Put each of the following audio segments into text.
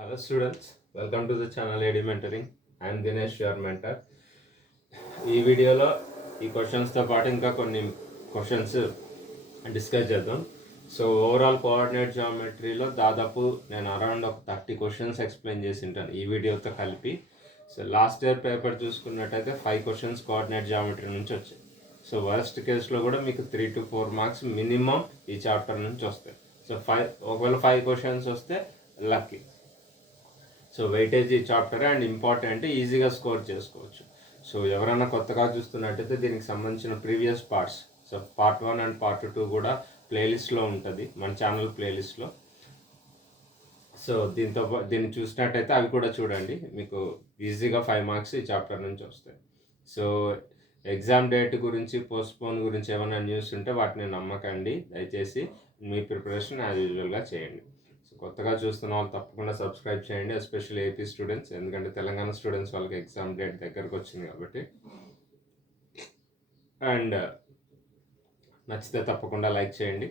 Hello students, welcome to the channel AD Mentoring. I am Dinesh, your mentor. ఈ వీడియోలో ఈ క్వశ్చన్స్తో పాటు ఇంకా కొన్ని క్వశ్చన్స్ డిస్కస్ చేద్దాం. సో ఓవరాల్ కోఆర్డినేట్ జామెట్రీలో దాదాపు నేను అరౌండ్ ఒక 30 క్వశ్చన్స్ ఎక్స్ప్లెయిన్ చేసి ఉంటాను ఈ వీడియోతో కలిపి. సో లాస్ట్ ఇయర్ పేపర్ చూసుకున్నట్టయితే 5 క్వశ్చన్స్ కోఆర్డినేట్ జామెట్రీ నుంచి వచ్చాయి. సో వర్స్ట్ కేసులో కూడా మీకు 3 to 4 మార్క్స్ మినిమం ఈ చాప్టర్ నుంచి వస్తాయి. సో ఒకవేళ 5 క్వశ్చన్స్ వస్తే లక్కీ. సో వెయిటేజ్ ఈ చాప్టర్ అండ్ ఇంపార్టెంట్, ఈజీగా స్కోర్ చేసుకోవచ్చు. సో ఎవరైనా కొత్తగా చూస్తున్నట్టయితే దీనికి సంబంధించిన previous parts, so part 1 and part 2 కూడా ప్లేలిస్ట్లో ఉంటుంది మన ఛానల్ ప్లేలిస్ట్లో. సో దీన్ని చూసినట్టయితే అవి కూడా చూడండి, మీకు ఈజీగా 5 మార్క్స్ ఈ చాప్టర్ నుంచి వస్తాయి. సో ఎగ్జామ్ డేట్ గురించి, పోస్ట్పోన్ గురించి ఏమైనా న్యూస్ ఉంటే వాటిని నమ్మకండి. దయచేసి మీ ప్రిపరేషన్ యాజ్ యూజువల్గా చేయండి. కొత్తగా చూస్తున్న వాళ్ళు తప్పకుండా సబ్స్క్రైబ్ చేయండి, ఎస్పెషల్లీ ఏపీ స్టూడెంట్స్, ఎందుకంటే తెలంగాణ స్టూడెంట్స్ వాళ్ళకి ఎగ్జామ్ డేట్ దగ్గరకు వచ్చింది కాబట్టి. అండ్ నచ్చితే తప్పకుండా లైక్ చేయండి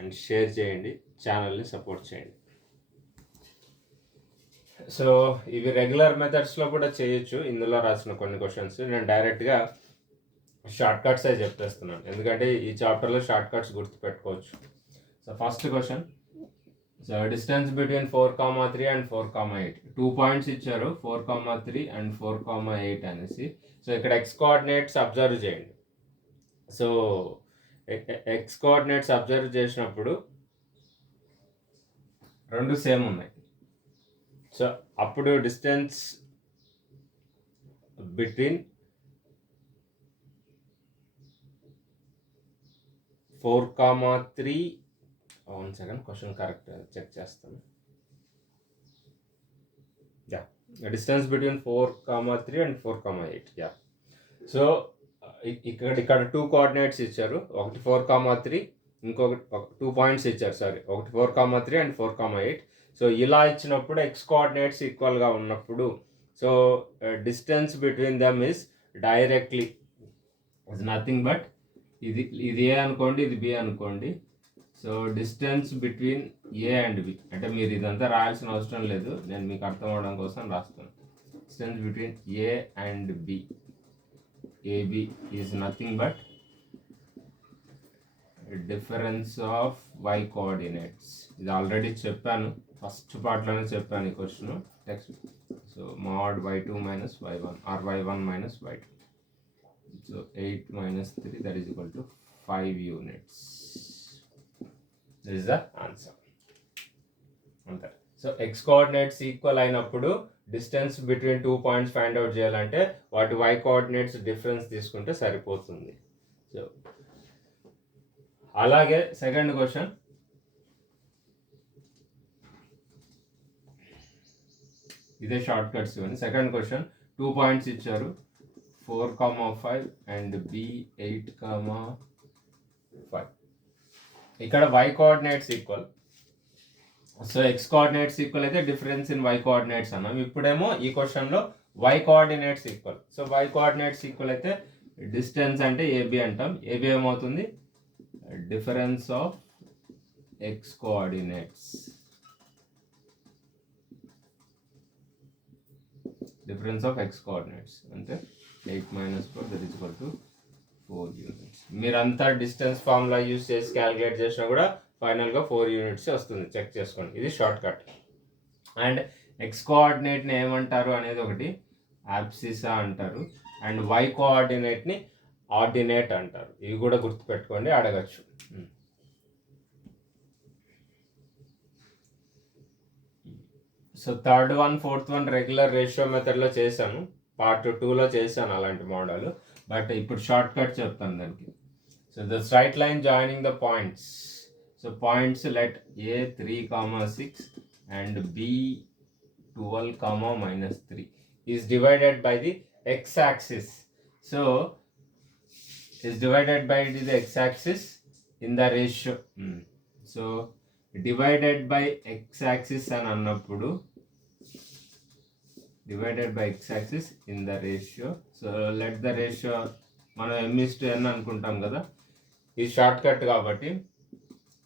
అండ్ షేర్ చేయండి, ఛానల్ని సపోర్ట్ చేయండి. సో ఇవి రెగ్యులర్ మెథడ్స్లో కూడా చేయొచ్చు. ఇందులో రాసిన కొన్ని క్వశ్చన్స్ నేను డైరెక్ట్గా షార్ట్ కట్స్ అయి చెప్పేస్తున్నాను, ఎందుకంటే ఈ చాప్టర్లో షార్ట్ కట్స్ గుర్తుపెట్టుకోవచ్చు. So first question, so distance between 4,3 and 4,8 2 points ఇచ్చారు, 4,3 అండ్ 4,8 అనేసి. సో ఇక్కడ ఎక్స్ కోఆర్డినేట్స్ అబ్జర్వ్ చేయండి. సో ఎక్స్ కోఆర్డినేట్స్ అబ్జర్వ్ చేసినప్పుడు రెండు సేమ్ ఉన్నాయి. సో అప్పుడు distance between 4,3 1 second, question correct check చేస్తాను. Distance between 4,3 and 4,8. సో ఇక్కడ 2 కోఆర్డినేట్స్ ఇచ్చారు, ఒకటి 4,3, ఇంకొకటి 2 పాయింట్స్ ఇచ్చారు, సారీ, ఒకటి 4,3 అండ్ 4,8. సో ఇలా ఇచ్చినప్పుడు ఎక్స్ కోఆర్డినేట్స్ ఈక్వల్గా ఉన్నప్పుడు, so distance between them is directly is nothing but ఇది ఏ అనుకోండి, ఇది బి అనుకోండి. So distance between A and B, అంటే మీరు ఇదంతా రాయాల్సిన అవసరం లేదు, నేను మీకు అర్థం అవడం కోసం రాస్తాను. Distance between A and B, AB is nothing but difference of y coordinates. ఇది ఆల్రెడీ చెప్పాను, ఫస్ట్ పార్ట్లోనే చెప్పాను ఈ question text. So mod y2 minus y1 or y1 minus y2. So 8 minus 3 that is equal to 5 units. This is the answer. అంతే. So X coordinates equal అయినప్పుడు distance between 2 points find out చేయాలంటే వాటి y coordinates difference తీసుకుంటే సరిపోతుంది. So అలాగే second question, ఇదే short cuts ఇవన్నీ. Second question 2 points ఇచ్చారు, 4,5 అండ్ బి 8,5. ఇక్కడ y coordinates equal, so X coordinates equal అయితే డిఫరెన్స్ ఇన్ y కోఆర్డినేట్స్ అన్నాం. ఇప్పుడేమో ఈ క్వశ్చన్లో y coordinates equal. So y coordinates equal అయితే డిస్టెన్స్ అంటే ఏబి అంటాం. ఏబి ఏమవుతుంది, difference of X coordinates. Difference of X coordinates అంటే 8 minus 4 that is equal to 4 units. మీరంతా డిస్టెన్స్ ఫార్ములా యూజ్ చేసి క్యాలిక్యులేట్ చేసినా కూడా ఫైనల్గా 4 యూనిట్స్ వస్తుంది, చెక్ చేసుకోండి. ఇది షార్ట్ కట్. అండ్ ఎక్స్ కోఆర్డినేట్ని ఏమంటారు అనేది ఒకటి యాబ్సిసా అంటారు, అండ్ వై కోఆర్డినేట్ని ఆర్డినేట్ అంటారు. ఇవి కూడా గుర్తుపెట్టుకోండి, అడగచ్చు. So third one, fourth one regular ratio మెథడ్లో చేశాను, పార్ట్ 2లో చేశాను అలాంటి మోడల్. బట్ ఇప్పుడు షార్ట్ కట్ చెప్తాను దానికి. So the straight line joining the points, so points let A 3,6 and B 12,-3 is divided by the x axis. So is divided by the x axis in the ratio. So divided by x axis అని అన్నప్పుడు divided by x-axis in the ratio. So let the ratio మనం m/n అనుకుంటాం కదా, ఇది short cut కాబట్టి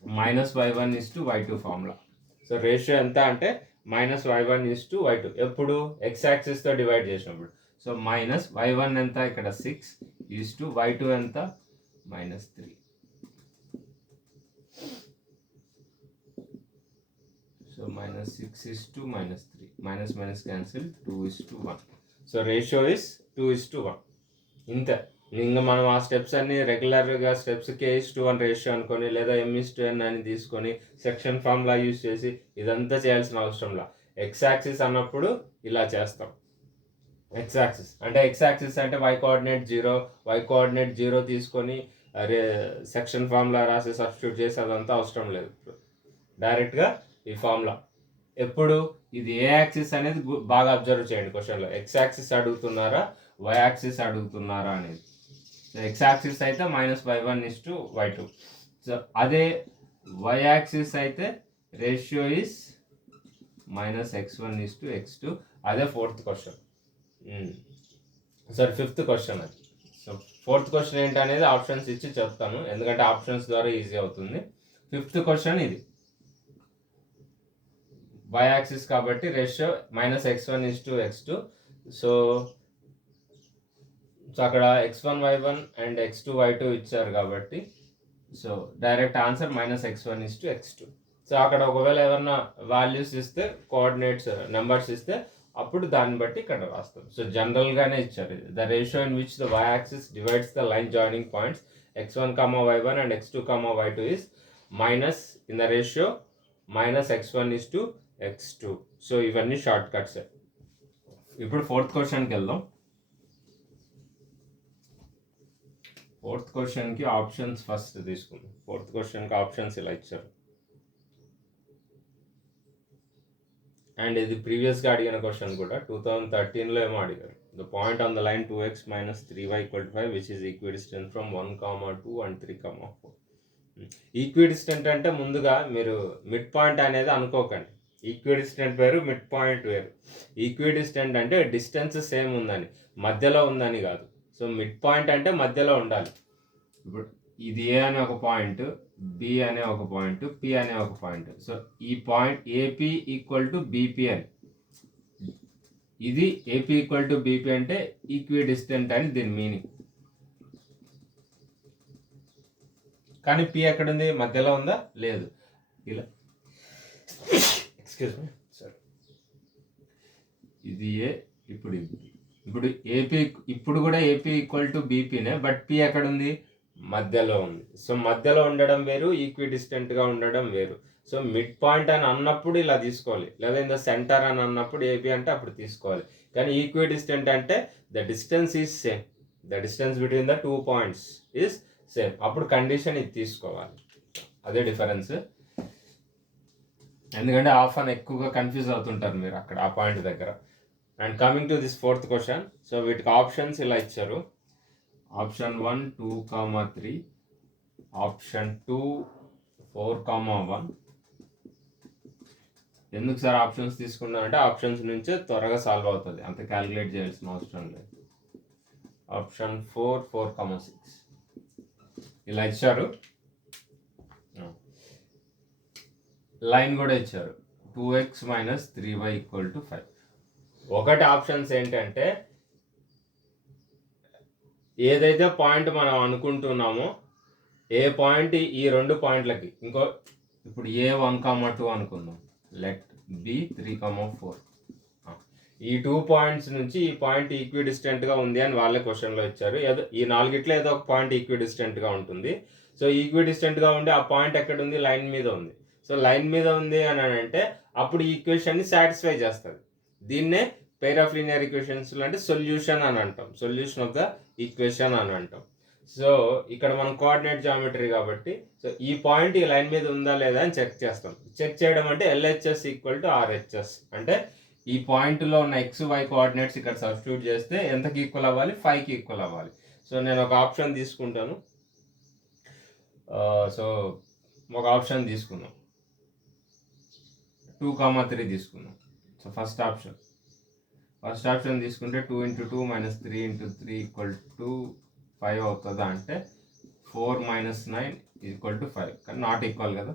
-y1:y2 formula. So ratio ఎంత అంటే minus y1 is to y2 ఎప్పుడు x యాక్సిస్తో డివైడ్ చేసినప్పుడు. సో మైనస్ y1 ఎంత ఇక్కడ 6 ఈజ్ టు y2 ఎంత -3. So -6 is to -3 minus minus cancel 2:1. So ratio is 2:1. ఇంతే. ఇంకా మనం ఆ స్టెప్స్ అన్ని రెగ్యులర్గా స్టెప్స్ k:1 రేషియో అనుకొని లేదా m:n అని తీసుకొని సెక్షన్ ఫార్ములా యూజ్ చేసి ఇదంతా చేయాల్సిన అవసరంలా. ఎక్స్ యాక్సిస్ అన్నప్పుడు ఇలా చేస్తాం. ఎక్స్ యాక్సిస్ అంటే y కోఆర్డినేట్ 0 తీసుకొని సెక్షన్ ఫార్ములా రాసి సబ్స్టిట్యూట్ చేసి అదంతా అవసరం లేదు. డైరెక్ట్గా ఈ ఫార్ములా. ఎప్పుడు ఇది ఏ యాక్సిస్ అనేది బాగా అబ్జర్వ్ చేయండి క్వశ్చన్లో. ఎక్స్ యాక్సిస్ అడుగుతున్నారా y యాక్సిస్ అడుగుతున్నారా అనేది. సో ఎక్స్ యాక్సిస్ అయితే -y1 is to y2. So అదే y యాక్సిస్ అయితే ratio is -x1 is to x2. అదే fourth question. Sorry fifth question అది. సో ఫోర్త్ క్వశ్చన్ ఏంటి అనేది ఆప్షన్స్ ఇచ్చి చెప్తాను, ఎందుకంటే ఆప్షన్స్ ద్వారా ఈజీ అవుతుంది. ఫిఫ్త్ క్వశ్చన్ ఇది y యాక్సిస్ కాబట్టి ratio -x1 is to x2. So అక్కడ x1 y1 and x2 y2 ఇచ్చారు కాబట్టి so direct answer -x1 is to x2. So అక్కడ ఒకవేళ ఏమన్నా వాల్యూస్ ఇస్తే కోఆర్డినేట్స్ నెంబర్స్ ఇస్తే అప్పుడు దాన్ని బట్టి ఇక్కడ రాస్తాం. సో జనరల్గానే ఇచ్చారు ఇది. The ratio in which the y axis divides the line joining points x1, y1 and x2, y2 is minus in the ratio -x1 is to x2. So ఇవన్నీ షార్ట్ కట్స్. ఇప్పుడు ఫోర్త్ క్వశ్చన్కి వెళ్దాం. Fourth క్వశ్చన్కి options first తీసుకుందాం. Fourth క్వశ్చన్కి options ఇలా ఇచ్చారు. And ఇది ప్రీవియస్గా అడిగిన క్వశ్చన్ కూడా 2013లో ఏమో అడిగారు. The point on the line 2x - 3y = 5 which is equidistant from 1, 2 and 3, 4. Equidistant అంటే ముందుగా మీరు మిడ్ పాయింట్ అనేది అనుకోకండి. ఈక్విడిస్టెంట్ వేరు, మిడ్ పాయింట్ వేరు. ఈక్విడిస్టెంట్ అంటే డిస్టెన్స్ సేమ్ ఉందని, మధ్యలో ఉందని కాదు. సో మిడ్ పాయింట్ అంటే మధ్యలో ఉండాలి. ఇప్పుడు ఇది ఏ అనే ఒక పాయింట్, బి అనే ఒక పాయింట్, పి అనే ఒక పాయింట్. సో ఈ point AP equal to BP అని, ఇది ఏపీ ఈక్వల్ టు బీపీ అంటే ఈక్విడిస్టెంట్ అని దీని మీనింగ్. కానీ పి ఎక్కడుంది, మధ్యలో ఉందా, లేదు. ఇలా ఎక్స్క్యూజ్ మీ సార్, ఇది ఏ, ఇప్పుడు ఏపీ, ఇప్పుడు కూడా ఏపీ ఈక్వల్ టు బీపీనే, బట్ పి ఎక్కడ ఉంది, మధ్యలో ఉంది. సో మధ్యలో ఉండడం వేరు, ఈక్విడిస్టెంట్గా ఉండడం వేరు. సో మిడ్ పాయింట్ అని అన్నప్పుడు ఇలా తీసుకోవాలి, లేదా ఇన్ ద సెంటర్ అని అన్నప్పుడు ఏపీ అంటే అప్పుడు తీసుకోవాలి. కానీ ఈక్విడిస్టెంట్ అంటే the distance is same, the distance between the 2 points is same, అప్పుడు కండిషన్ ఇది తీసుకోవాలి. అదే డిఫరెన్స్. ఎందుకంటే ఆఫ్ ఎక్కువగా కన్ఫ్యూజ్ అవుతుంటారు మీరు అక్కడ ఆ పాయింట్ దగ్గర. And coming to this fourth question. So వీటికి ఆప్షన్స్ ఇలా ఇచ్చారు. Option 1 2, 3, option 2 4, 1. ఎందుకు సార్ ఆప్షన్స్ తీసుకున్నానంటే ఆప్షన్స్ నుంచే త్వరగా సాల్వ్ అవుతుంది, అంత క్యాలిక్యులేట్ చేయాల్సిన అవసరం లేదు. ఆప్షన్ 4, 4, 6 ఇలా ఇచ్చారు. లైన్ కూడా ఇచ్చారు 2x - 3y = 5. ఒకటి ఆప్షన్స్ ఏంటంటే ఏదైతే పాయింట్ మనం అనుకుంటున్నామో ఏ పాయింట్ ఈ రెండు పాయింట్లకి, ఇంకో ఇప్పుడు A1, 2 అనుకుందాం, లెట్ B 3, 4. ఈ 2 పాయింట్స్ నుంచి ఈ పాయింట్ ఈక్విడిస్టెంట్గా ఉంది అని వాళ్ళే క్వశ్చన్లో ఇచ్చారు. ఏదో ఈ నాలుగిట్లో ఏదో ఒక పాయింట్ ఈక్విడిస్టెంట్గా ఉంటుంది. సో ఈక్విడిస్టెంట్గా ఉండి ఆ పాయింట్ ఎక్కడ ఉంది, లైన్ మీద ఉంది. సో లైన్ మీద ఉంది అని అంటే అప్పుడు ఈ ఈక్వేషన్ని సాటిస్ఫై చేస్తుంది. దీన్నే పెయిర్ ఆఫ్ లీనియర్ ఈక్వేషన్స్ అంటే సొల్యూషన్ అని అంటాం, సొల్యూషన్ ఆఫ్ ద ఈక్వేషన్ అని అంటాం. సో ఇక్కడ మనం కోఆర్డినేట్ జామెట్రీ కాబట్టి సో ఈ పాయింట్ ఈ లైన్ మీద ఉందా లేదా అని చెక్ చేస్తాం. చెక్ చేయడం అంటే LHS = RHS అంటే ఈ పాయింట్లో ఉన్న XY కోఆర్డినేట్స్ ఇక్కడ సబ్స్టిట్యూట్ చేస్తే ఎంతకి ఈక్వల్ అవ్వాలి, 5కి ఈక్వల్ అవ్వాలి. సో నేను ఒక ఆప్షన్ తీసుకుంటాను. సో ఒక ఆప్షన్ తీసుకుందాం, 2, 3 తీసుకుందాం. సో ఫస్ట్ ఆప్షన్ తీసుకుంటే 2 × 2 - 3 × 3 = 5 అవుతుందా అంటే 4 - 9 = 5, కానీ నాట్ ఈక్వల్ కదా.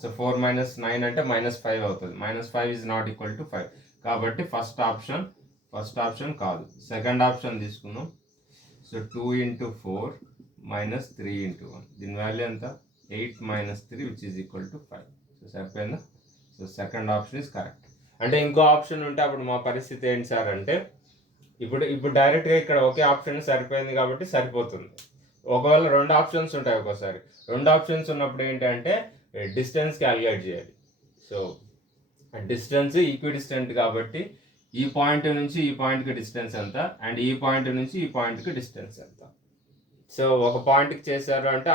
సో 4 మైనస్ 9 అంటే -5 అవుతుంది. -5 ఈజ్ నాట్ ఈక్వల్ టు 5. కాబట్టి ఫస్ట్ ఆప్షన్ కాదు. సెకండ్ ఆప్షన్ తీసుకుందాం. So 2 into 4 minus 3 into 1. దీని వాల్యూ ఎంత? 8 minus 3 which is equal to 5. So సరిపోయిందా? So second option is correct. అంటే ఇంకో ఆప్షన్ ఉంటే అప్పుడు మా పరిస్థితి ఏంటి సార్ అంటే ఇప్పుడు డైరెక్ట్గా ఇక్కడ ఒకే ఆప్షన్ సరిపోయింది కాబట్టి సరిపోతుంది. ఒకవేళ 2 ఆప్షన్స్ ఉంటాయి ఒక్కోసారి. 2 ఆప్షన్స్ ఉన్నప్పుడు ఏంటంటే డిస్టెన్స్ క్యాలిక్యులేట్ చేయాలి. సో డిస్టెన్స్ ఈక్విడిస్టెంట్ కాబట్టి ఈ పాయింట్ నుంచి ఈ పాయింట్కి డిస్టెన్స్ ఎంత అండ్ ఈ పాయింట్ నుంచి ఈ పాయింట్కి డిస్టెన్స్ ఎంత. సో ఒక పాయింట్కి చేశారు అంటే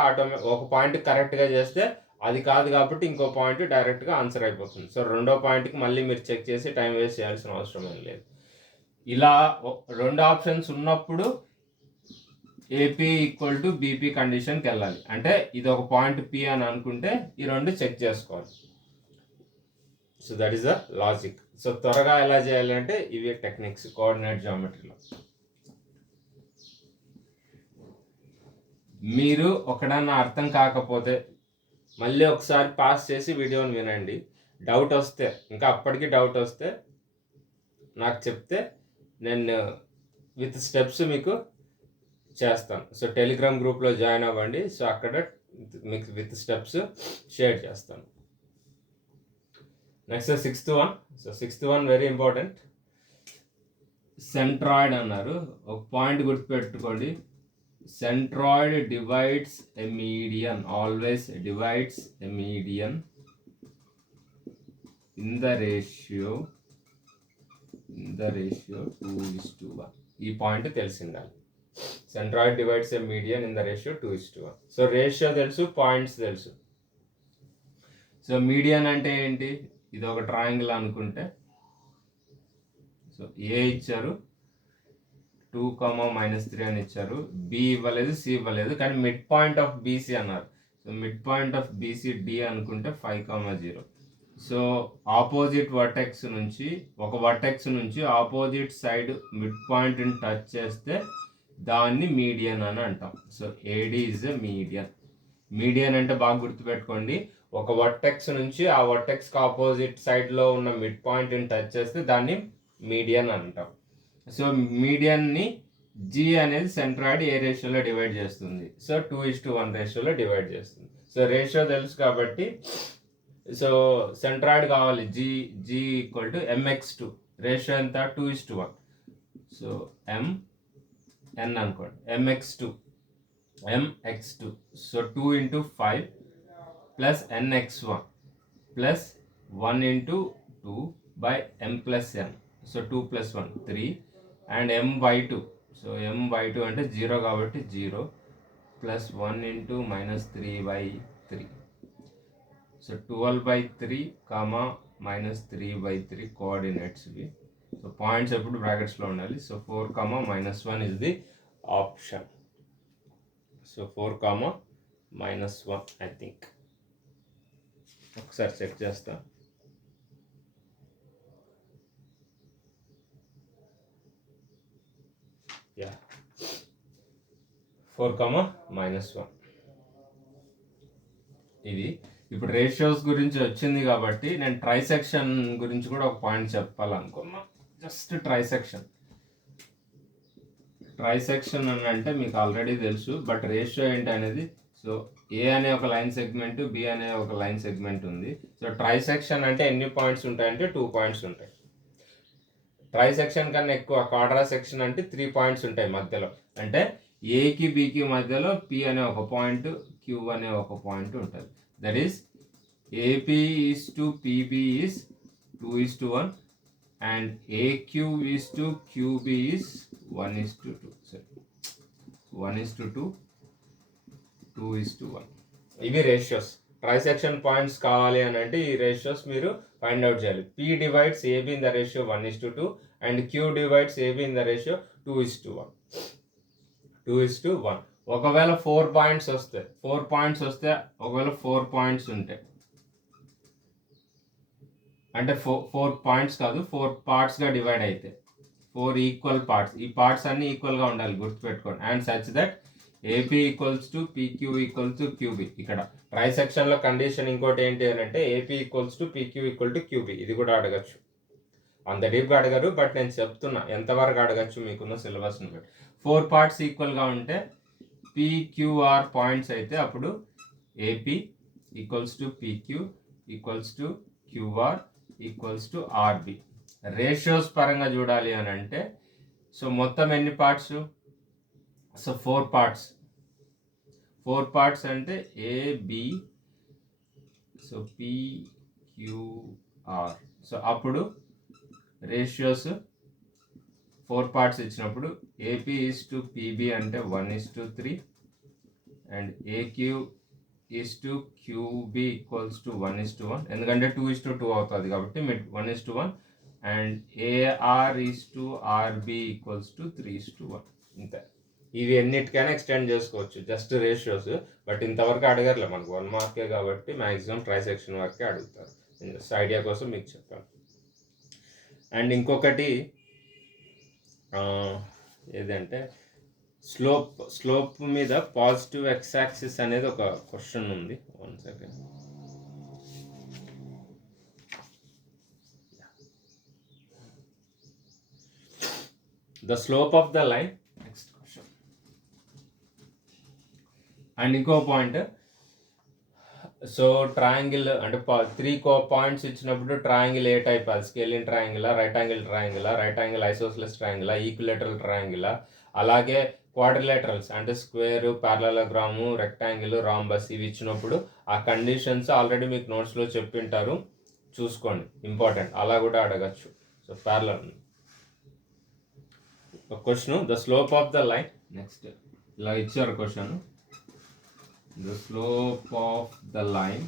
ఒక పాయింట్ కరెక్ట్గా చేస్తే అది కాదు కాబట్టి ఇంకో పాయింట్ డైరెక్ట్గా ఆన్సర్ అయిపోతుంది. సో రెండో పాయింట్కి మళ్ళీ మీరు చెక్ చేసి టైం వేస్ట్ చేయాల్సిన అవసరం ఏం లేదు. ఇలా 2 ఆప్షన్స్ ఉన్నప్పుడు ఏపీ ఈక్వల్ టు బీపీ కండిషన్కి వెళ్ళాలి. అంటే ఇది ఒక పాయింట్ పి అని అనుకుంటే ఈ 2 చెక్ చేసుకోవాలి. So that is the logic. So త్వరగా ఎలా చేయాలి అంటే ఇవి టెక్నిక్స్ కోఆర్డినేట్ జామెట్రీలో. మీరు ఒకడన్నా అర్థం కాకపోతే మళ్ళీ ఒకసారి పాస్ చేసి వీడియోని వినండి. డౌట్ వస్తే ఇంకా అప్పటికి డౌట్ వస్తే నాకు చెప్తే నేను విత్ స్టెప్స్ మీకు చేస్తాను. సో టెలిగ్రామ్ గ్రూప్లో జాయిన్ అవ్వండి. సో అక్కడ మీకు విత్ స్టెప్స్ షేర్ చేస్తాను. Next 6th one. So 6th one very important. Centroid అన్నారు. ఒక పాయింట్ గుర్తుపెట్టుకోండి. Centroid divides a median, always divides a median in the ratio 2:1. ఈ పాయింట్ తెలిసిండాలి. Centroid divides a median in the ratio 2:1. So ratio తెలుసు, points తెలుసు. So median అంటే ఏంటి? ఇది ఒక ట్రయాంగిల్ అనుకుంటే సో ఏ ఇచ్చారు 2, -3 అని ఇచ్చారు. బి ఇవ్వలేదు, సి ఇవ్వలేదు, కానీ మిడ్ పాయింట్ ఆఫ్ బీసీ అన్నారు. So mid point of BC D అనుకుంటే 5, 0. సో ఆపోజిట్ వర్టెక్స్ నుంచి ఒక వర్టెక్స్ నుంచి ఆపోజిట్ సైడ్ మిడ్ పాయింట్ని టచ్ చేస్తే దాన్ని మీడియన్ అని అంటాం. So AD is a median. Median అంటే బాగా గుర్తుపెట్టుకోండి, ఒక వర్టెక్స్ నుంచి ఆ వర్టెక్స్కి ఆపోజిట్ సైడ్లో ఉన్న మిడ్ పాయింట్ని టచ్ చేస్తే దాన్ని మీడియన్ అంటాం. సో మీడియన్ని జీ అనేది సెంట్రాయిడ్ ఏ రేషియోలో డివైడ్ చేస్తుంది. సో 2:1 రేషియోలో డివైడ్ చేస్తుంది. సో రేషియో తెలుసు కాబట్టి సో సెంట్రాయిడ్ కావాలి. G equal to mx2. రేషియో ఎంత? 2:1. సో mn అనుకోండి, mx2. So 2 into 5 plus nx1 plus 1 into 2 by m plus n. So 2 plus 1 3 and my2. So my2 అంటే 0 కాబట్టి 0 plus 1 into -3/3. సో 12/3 -3/3 కోఆర్డినేట్స్ ఇవి. So points ఎప్పుడు బ్రాకెట్స్లో ఉండాలి. So 4, -1 is the option. So 4, -1 I think. ఒకసారి check చేస్తా. Yeah 4, -1 ఇది. ఇప్పుడు ratios గురించి వచ్చింది కాబట్టి నేను ట్రైసెక్షన్ గురించి కూడా ఒక పాయింట్ చెప్పాలనుకున్నా. జస్ట్ ట్రైసెక్షన్ అని అంటే మీకు ఆల్రెడీ తెలుసు, బట్ రేషియో ఏంటి అనేది. సో ఏ అనే ఒక లైన్ సెగ్మెంట్, బి అనే ఒక లైన్ సెగ్మెంట్ ఉంది. సో ట్రైసెక్షన్ అంటే ఎన్ని పాయింట్స్ ఉంటాయంటే 2 పాయింట్స్ ఉంటాయి. ట్రైసెక్షన్ కన్నా ఎక్కువ క్వాడ్రా సెక్షన్ అంటే 3 పాయింట్స్ ఉంటాయి మధ్యలో. అంటే ఏకి బికి మధ్యలో పి అనే ఒక పాయింట్, క్యూ అనే ఒక పాయింట్ ఉంటుంది. That is AP is to PB is 2:1 and AQ is to QB is 1:2. Sorry, 1:2, 2:1. ఇవి రేషియోస్. ట్రైసెక్షన్ పాయింట్స్ కావాలి అని అంటే ఈ రేషియోస్ మీరు ఫైండ్ అవుట్ చేయాలి. P divides AB in the ratio 1:2 and Q divides AB in the ratio 2:1. 2:1. ఒకవేళ 4 points వస్తే ఒకవేళ 4 పాయింట్స్ ఉంటే అంటే 4 పాయింట్స్ కాదు, 4 పార్ట్స్గా డివైడ్ అయితే 4 ఈక్వల్ పార్ట్స్. ఈ పార్ట్స్ అన్నీ ఈక్వల్గా ఉండాలి, గుర్తుపెట్టుకోండి. And such that AP equals to PQ equals to QB. ఇక్కడ ట్రై సెక్షన్లో కండిషన్ ఇంకోటి ఏంటి అని అంటే AP equals to PQ equal to QB. ఇది కూడా అడగచ్చు. అంత డీప్గా అడగరు, బట్ నేను చెప్తున్నా ఎంతవరకు అడగచ్చు మీకున్న సిలబస్ని బట్టి. 4 పార్ట్స్ ఈక్వల్గా ఉంటే పీక్యూఆర్ పాయింట్స్ అయితే అప్పుడు AP equals to PQ equals to QR equals to RB. Ratios పరంగా చూడాలి అని అంటే సో మొత్తం ఎన్ని పార్ట్స్? So 4 parts. 4 పార్ట్స్ అంటే ఏబి, సో పిక్యూఆర్. సో అప్పుడు రేషియోస్ 4 పార్ట్స్ ఇచ్చినప్పుడు ఏపీ ఈజ్ టు పీబీ అంటే 1:3 and AQ is to QB equals to 1:1, ఎందుకంటే 2:2 అవుతుంది కాబట్టి 1:1 and AR is to RB equals to 3:1. ఇంతే. ఇవి ఎన్నిటికైనా ఎక్స్టెండ్ చేసుకోవచ్చు, జస్ట్ రేషియోస్. బట్ ఇంతవరకు అడగర్లే, మనకు 1 మార్కే కాబట్టి మ్యాక్సిమం ట్రై సెక్షన్ వరకే అడుగుతారు. జస్ట్ ఐడియా కోసం మీకు చెప్పాను. అండ్ ఇంకొకటి ఏదంటే స్లోప్ మీద పాజిటివ్ ఎక్స్ యాక్సిస్ అనేది ఒక క్వశ్చన్ ఉంది. 1 second. The slope of the line, next question. And ఇంకో పాయింట్, సో ట్రయాంగిల్ అంటే 3 పాయింట్స్ ఇచ్చినప్పుడు ట్రయాంగిల్ ఏ టైప్? అది స్కేలిన్ ట్రయాంగిలా, రైట్ యాంగిల్ ట్రయాంగిలా, రైట్ యాంగిల్ ఐసోస్లెస్ ట్రయాంగిలా, ఈక్విలేటరల్ ట్రయాంగిలా, అలాగే క్వాడ్రిలేటరల్స్ అంటే స్క్వేర్, పారలలోగ్రాము, రెక్టాంగిల్, రాంబస్ ఇవి ఇచ్చినప్పుడు ఆ కండిషన్స్ ఆల్రెడీ మీకు నోట్స్లో చెప్పింటారు, చూసుకోండి, ఇంపార్టెంట్. అలా కూడా అడగచ్చు. So parallel question, the slope of the line. Next ఇలా ఇచ్చారు question. The slope of the line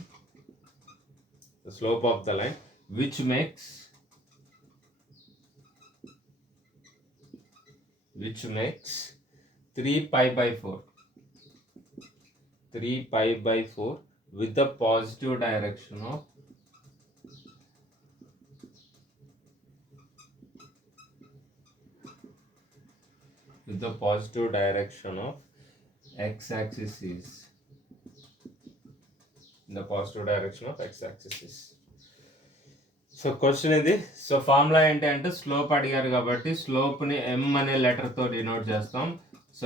which makes 3 pi by 4 with the positive direction of x-axis is the positive direction of x-axis is. So question ఇది. So formula ఏంటి అంటే slope అడిగారు కాబట్టి స్లోప్ని ఎం అనే లెటర్తో denote చేస్తాం. So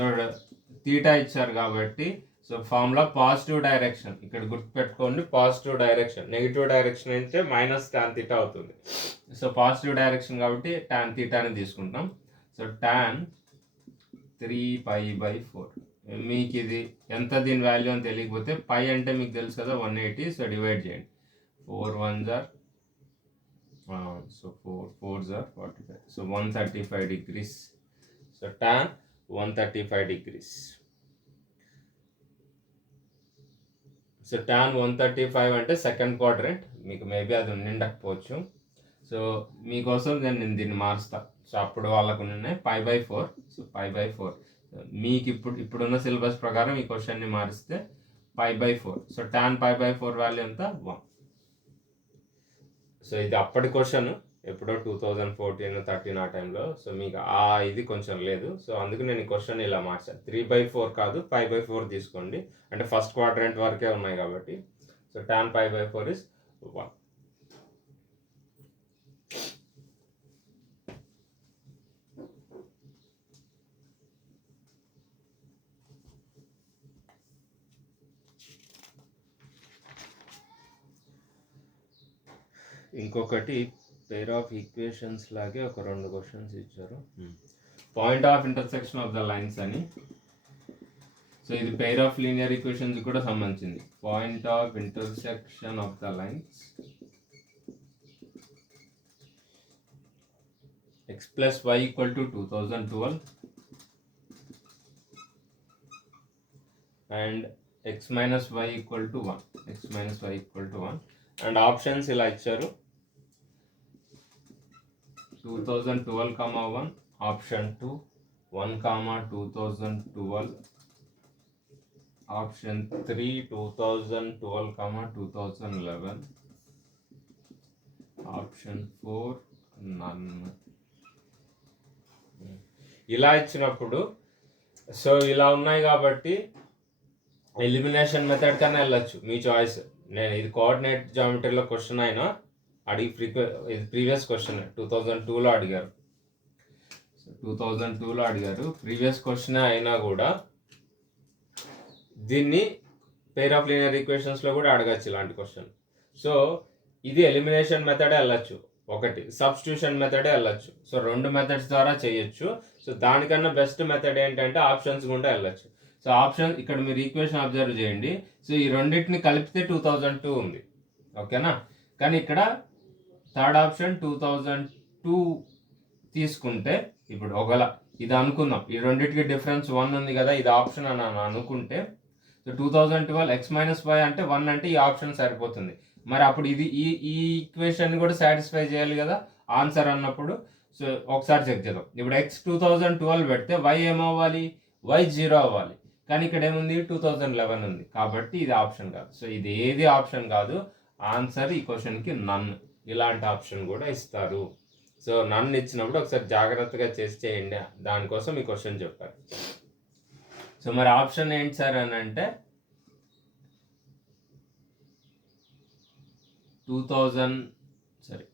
theta ఇచ్చారు కాబట్టి so formula positive direction. ఇక్కడ గుర్తుపెట్టుకోండి, పాజిటివ్ డైరెక్షన్. నెగిటివ్ డైరెక్షన్ అయితే మైనస్ టాన్ తీటా అవుతుంది. సో పాజిటివ్ డైరెక్షన్ కాబట్టి టాన్ తీటాని తీసుకుంటాం. So tan 3 pi by 4. మీకు ఇది ఎంత దీని వాల్యూ అని తెలియకపోతే పై అంటే మీకు తెలుసు కదా 180. సో డివైడ్ చేయండి. 4 1s are so 4 4s are 45. So 135 degrees. So tan 135 degrees. So tan 135 అంటే సెకండ్ క్వాడ్రంట్. మీకు మేబీ అది ఉండకపోవచ్చు. సో మీకోసం నేను దీన్ని మారుస్తా. సో అప్పుడు వాళ్ళకు ఉన్నాయి π/4. సో π/4 మీకు ఇప్పుడున్న సిలబస్ ప్రకారం ఈ క్వశ్చన్ని మారిస్తే π/4. సో tan π/4 వాల్యూ ఎంత? 1. సో ఇది అప్పటి క్వశ్చన్, ఎప్పుడో 2014-13 ఆ టైంలో. సో మీకు ఇది కొంచెం లేదు. సో అందుకు నేను ఈ క్వశ్చన్ ఇలా మార్చాను. 3/4 కాదు, π/4 తీసుకోండి. అంటే ఫస్ట్ క్వాడ్రంట్ వరకే ఉన్నాయి కాబట్టి. So tan π/4 is 1. ఇంకొకటి పెయిర్ ఆఫ్ ఈక్వేషన్స్ లాగే ఒక 2 క్వశ్చన్స్ ఇచ్చారు. Point of intersection of the lines అని. సో ఇది పెయిర్ ఆఫ్ లీనియర్ ఈక్వేషన్స్ కూడా సంబంధించింది. Point of intersection of the lines x plus y equal to 2012 and x minus y equal to 1. And options ఇలా ఇచ్చారు. 2012, 1 option 2, 1, 2012, option 3, 2012, 2011, option 4 నన్. ఇలా ఇచ్చినప్పుడు so ఇలా ఉన్నాయి కాబట్టి ఎలిమినేషన్ మెథడ్ కన్నా వెళ్ళచ్చు, మీ చాయిస్. నేను ఇది కోఆర్డినేట్ జామెట్రీలో క్వశ్చన్ అయినా ఇది ప్రీవియస్ క్వశ్చన్ 2002లో అడిగారు. 2002లో అడిగారు, ప్రీవియస్ క్వశ్చన్ అయినా కూడా దీన్ని పేర్ ఆఫ్ లీనియర్ ఈక్వేషన్స్లో కూడా అడగచ్చు ఇలాంటి క్వశ్చన్. సో ఇది ఎలిమినేషన్ మెథడే వెళ్ళచ్చు, ఒకటి సబ్స్టిట్యూషన్ మెథడే వెళ్ళచ్చు. సో 2 మెథడ్స్ ద్వారా చేయొచ్చు. సో దానికన్నా బెస్ట్ మెథడ్ ఏంటంటే ఆప్షన్స్ గుండా వెళ్ళచ్చు. సో ఆప్షన్ ఇక్కడ మీరు ఈక్వేషన్ అబ్జర్వ్ చేయండి. సో ఈ రెండింటిని కలిపితే 2002 ఉంది, ఓకేనా. కానీ ఇక్కడ థర్డ్ ఆప్షన్ 2002 తీసుకుంటే, ఇప్పుడు ఒకవేళ ఇది అనుకుందాం, ఈ రెండింటికి డిఫరెన్స్ 1 ఉంది కదా, ఇది ఆప్షన్ అని అనుకుంటే, సో 2012 x-y అంటే 1 అంటే ఈ ఆప్షన్ సరిపోతుంది. మరి అప్పుడు ఇది ఈ ఈక్వేషన్ కూడా సాటిస్ఫై చేయాలి కదా ఆన్సర్ అన్నప్పుడు. సో ఒకసారి చెక్ చేద్దాం. ఇప్పుడు x 2012 పెడితే y ఏమవ్వాలి, y 0 అవ్వాలి. కానీ ఇక్కడ ఏముంది, 2011 ఉంది, కాబట్టి ఇది ఆప్షన్ కాదు. సో ఇది ఏది ఆప్షన్ కాదు, ఆన్సర్ ఈ క్వశ్చన్కి నన్. ఇలాంటి ఆప్షన్ కూడా ఇస్తారు. సో నన్ను ఇచ్చినప్పుడు ఒకసారి జాగ్రత్తగా చేయండి, దానికోసం ఈ క్వశ్చన్ చెప్పారు. సో మరి ఆప్షన్ ఏంటి సార్ అని అంటే 2000 సరే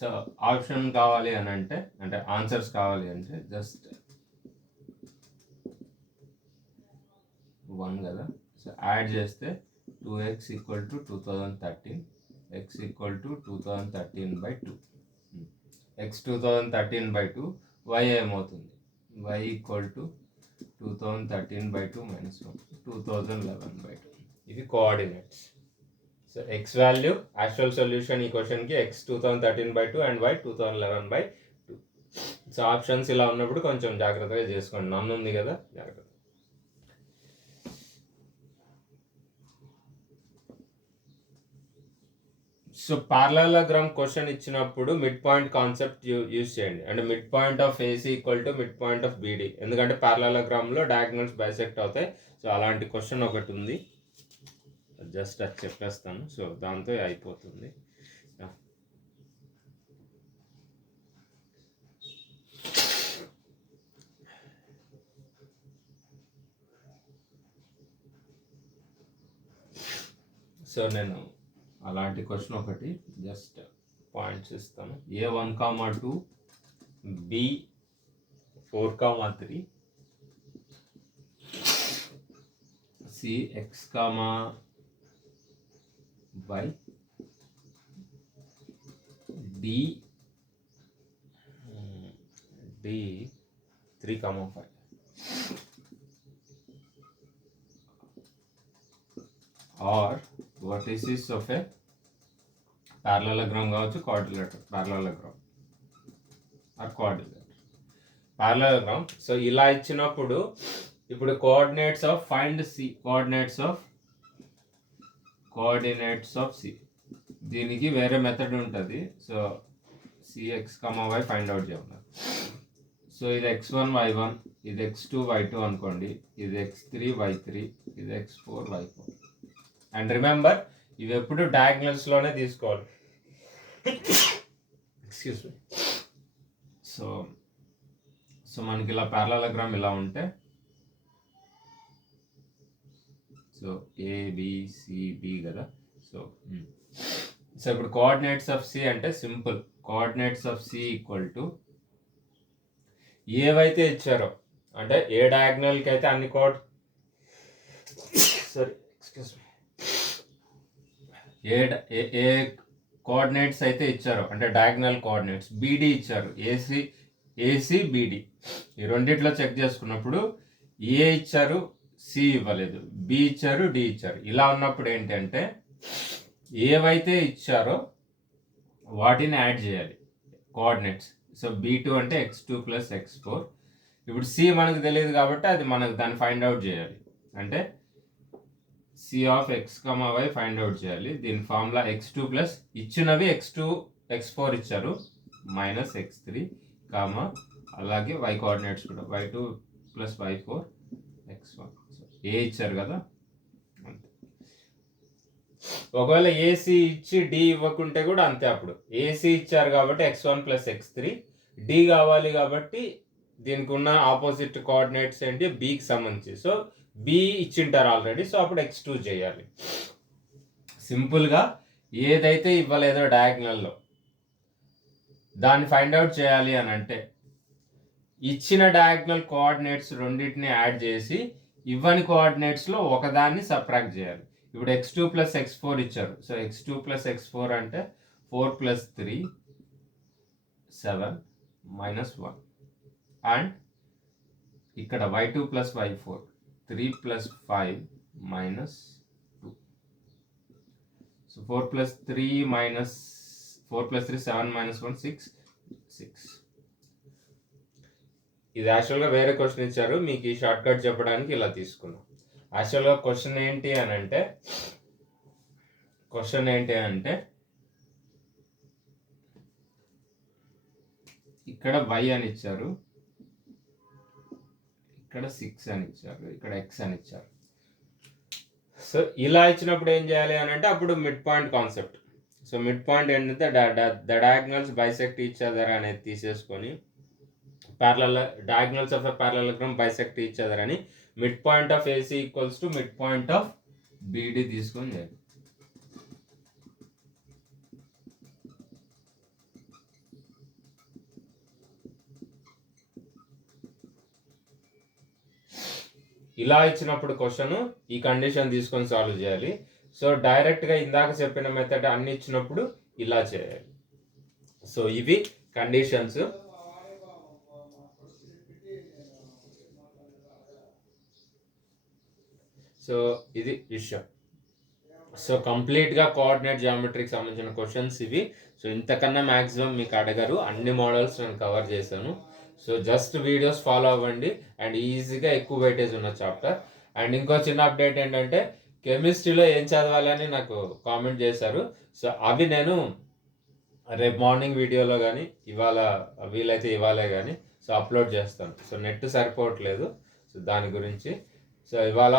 సో ఆప్షన్ కావాలి అని అంటే ఆన్సర్స్ కావాలి అంటే జస్ట్ 1 కదా. సో యాడ్ చేస్తే 2x equal to 2013, x equal to 2013/2. x 2013/2, y ఏమవుతుంది, y ఈక్వల్ టు 2013/2 - 1 2011/2. ఇది coordinates. So x value actual solution ఈ క్వశ్చన్కి x 2013/2 and y 2011/2. So options ఇలా ఉన్నప్పుడు కొంచెం జాగ్రత్తగా చేసుకోండి, నన్ను ఉంది కదా, జాగ్రత్త. సో పారలెలోగ్రామ్ క్వశ్చన్ ఇచ్చినప్పుడు మిడ్ పాయింట్ కాన్సెప్ట్ యూజ్ చేయండి. అంటే mid point of AC equal to mid point of BD. ఎందుకంటే పారలెలోగ్రామ్లో డయాగ్నల్స్ బైసెక్ట్ అవుతాయి. సో అలాంటి క్వశ్చన్ ఒకటి ఉంది, జస్ట్ అది చెప్పేస్తాను. సో దాంతో అయిపోతుంది. సో నేను అలాంటి క్వశ్చన్ ఒకటి జస్ట్ పాయింట్స్ ఇస్తాను. A1,2, B4,3, CX,Y, D3,5. or vertices of a parallelogram కావచ్చు, quadrilateral parallelogram or quadrilateral parallelogram. So ఇలా ఇచ్చినప్పుడు ఇప్పుడు coordinates of find C, coordinates of C, దీనికి వేరే మెథడ్ ఉంటుంది. సో CX,Y ఫైండ్ అవుట్ చేయాలి. సో ఇది x1 y1, ఇది x2 y2 అనుకోండి, ఇది x3 y3, ఇది x4 y4. అండ్ రిమెంబర్, ఇవి ఎప్పుడు డయాగ్నల్స్లోనే తీసుకోవాలి. Excuse me. సో మనకి ఇలా పారలెలోగ్రామ్ ఇలా ఉంటే, సో ABCD కదా. సో ఇప్పుడు కోఆర్డినేట్స్ ఆఫ్ C అంటే simple. Coordinates of C equal to ఏవైతే ఇచ్చారో, అంటే ఏ డయాగ్నల్కి అయితే అన్ని ఏ కోఆర్డినేట్స్ అయితే ఇచ్చారో, అంటే డయాగ్నల్ కోఆర్డినేట్స్ BD ఇచ్చారు, AC BD, ఈ రెండిట్లో చెక్ చేసుకున్నప్పుడు ఏ ఇచ్చారు, C ఇవ్వలేదు, B ఇచ్చారు, D ఇచ్చారు. ఇలా ఉన్నప్పుడు ఏంటంటే ఏవైతే ఇచ్చారో వాటిని యాడ్ చేయాలి కోఆర్డినేట్స్. సో B2 అంటే x2 + x4. ఇప్పుడు C మనకు తెలియదు కాబట్టి అది మనకు దాన్ని ఫైండ్ అవుట్ చేయాలి. అంటే C(x,y) ఫైండ్ అవుట్ చేయాలి. దీని ఫార్ములా x2 ప్లస్ ఇచ్చినవి x2 x4 ఇచ్చారు -x3, అలాగే y కోఆర్డినేట్స్ కూడా y2 + y4 x1. ఏ ఇచ్చారు కదా, అంతే. ఒకవేళ ఏసీ ఇచ్చి డి ఇవ్వకుంటే కూడా అంతే. అప్పుడు ఏసీ ఇచ్చారు కాబట్టి x1 ప్లస్ x3, డి కావాలి కాబట్టి దీనికి ఉన్న ఆపోజిట్ కోఆర్డినేట్స్ ఏంటి, బికి సంబంధించి. సో బి ఇచ్చింటారు ఆల్రెడీ, సో అప్పుడు x2 చేయాలి. సింపుల్గా ఏదైతే ఇవ్వలేదో డయాగ్నల్లో దాన్ని ఫైండ్ అవుట్ చేయాలి అని అంటే ఇచ్చిన డయాగ్నల్ కోఆర్డినేట్స్ రెండింటిని యాడ్ చేసి ఇవ్వని కోఆర్డినేట్స్లో ఒకదాన్ని సబ్ట్రాక్ట్ చేయాలి. ఇప్పుడు x2 ప్లస్ x4 ఇచ్చారు. సో x2 ప్లస్ x4 అంటే 4 ప్లస్ 3 7 మైనస్ 1. అండ్ ఇక్కడ y2 plus y4 3 plus 5 minus 2. So 4 plus 3 minus 4 plus 3 7 minus 1 6. ఇది యాక్చువల్గా వేరే క్వశ్చన్ ఇచ్చారు, మీకు ఈ షార్ట్ కట్ చెప్పడానికి ఇలా తీసుకున్నాం. యాక్చువల్గా క్వశ్చన్ ఏంటి అని అంటే ఇక్కడ y అని ఇచ్చారు, ఇక్కడ 6 అని ఇచ్చారు, ఇక్కడ x అని ఇచ్చారు. సో ఇలా ఇచ్చినప్పుడు ఏం చేయాలి అని అంటే అప్పుడు mid point concept. So mid point ఏంటంటే the diagonals bisect each other అనేది తీసేసుకొని diagonals of a parallelogram bisect each other అని mid point of AC equals to mid point of BD తీసుకొని చేయాలి. ఇలా ఇచ్చినప్పుడు క్వశ్చన్ ఈ కండిషన్ తీసుకొని సాల్వ్ చేయాలి. సో డైరెక్ట్గా ఇందాక చెప్పిన మెథడ్ అన్ని ఇచ్చినప్పుడు ఇలా చేయాలి. సో ఇవి కండిషన్స్. సో ఇది విషయం. సో కంప్లీట్గా కోఆర్డినేట్ జియోమెట్రీకి సంబంధించిన క్వశ్చన్స్ ఇవి. సో ఇంతకన్నా మ్యాక్సిమం మీకు అడగరు, అన్ని మోడల్స్ నేను కవర్ చేశాను. సో జస్ట్ వీడియోస్ ఫాలో అవ్వండి అండ్ ఈజీగా ఎక్కువ వెయిటేజ్ ఉన్న చాప్టర్. అండ్ ఇంకో చిన్న అప్డేట్ ఏంటంటే కెమిస్ట్రీలో ఏం చదవాలని నాకు కామెంట్ చేశారు. సో అవి నేను రేపు మార్నింగ్ వీడియోలో కానీ ఇవాళ వీలైతే ఇవాళే కానీ సో అప్లోడ్ చేస్తాను. సో నెట్ సరిపోవట్లేదు, సో దాని గురించి. సో ఇవాళ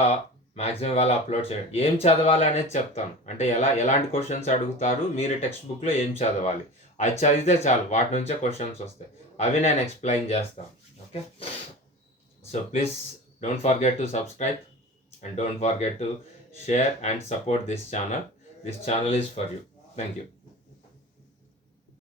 మ్యాక్సిమం ఇవాళ అప్లోడ్ చేయండి. ఏం చదవాలి అనేది చెప్తాను, అంటే ఎలాంటి క్వశ్చన్స్ అడుగుతారు, మీరు టెక్స్ట్ బుక్లో ఏం చదవాలి అది చదివితే చాలు, వాటి నుంచే క్వశ్చన్స్ వస్తాయి, అవి నేను ఎక్స్ప్లెయిన్ చేస్తాను. Okay, so please don't forget to subscribe and don't forget to share and support this channel. This channel is for you. Thank you.